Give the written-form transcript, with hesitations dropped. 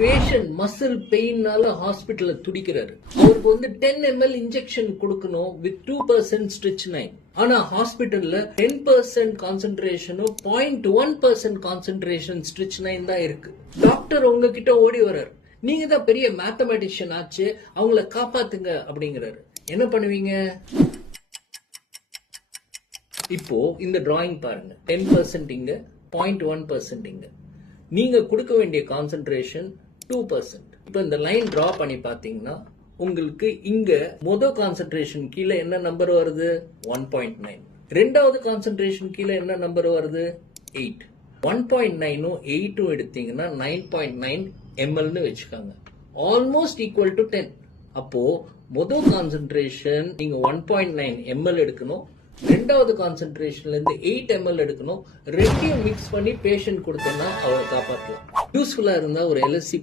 Patient muscle பெயின்னால ஹாஸ்பிட்டல்ல துடிக்கிறாரு. அவருக்கு வந்து 10 ml இன்ஜெக்ஷன் கொடுக்கணும் வித் 2% ஸ்ட்ரிச்னைன். ஆனா ஹாஸ்பிட்டல்ல 10% கான்சென்ட்ரேஷனும் 0.1% கான்சென்ட்ரேஷன் ஸ்ட்ரிச்னைன் தான் இருக்கு. டாக்டர் உங்ககிட்ட ஓடி வர்றாரு, நீங்க தான் பெரிய மேத்தமெட்டிஷியன் ஆச்சு, அவங்கள காப்பாத்துங்க அப்படிங்கிறாரு. என்ன பண்ணுவீங்க? இப்போ இந்த டிராயிங் பாருங்க. 10% இங்க, 0.1% இங்க. நீங்க கொடுக்க வேண்டிய கான்சென்ட்ரேஷன் 2%. இப்ப இந்த லைன் டிரா பண்ணி பாத்தீங்கன்னா உங்களுக்கு இங்க மொதல் கான்சென்ட்ரேஷன் கீழே என்ன நம்பர் வருது? 1.9. ரெண்டாவது கான்சென்ட்ரேஷன் கீழே என்ன நம்பர் வருது? 8. 1.9ம் 8ம் எடுத்தீங்கன்னா 9.9 mlன்னு வச்சுக்காங்க. Almost equal to 10. அப்போ மொதல் கான்சென்ட்ரேஷன் நீங்க 1.9 ml எடுக்கணும், ரெண்டாவது கான்சென்ட்ரேஷன்ல இருந்து 8 ml எடுக்கணும். ரெண்டையும் மிக்ஸ் பண்ணி பேஷண்ட் கொடுத்தேன்னா அவரை காப்பாற்றலாம். யூஸ்ஃபுல்லா இருந்தா ஒரு LSC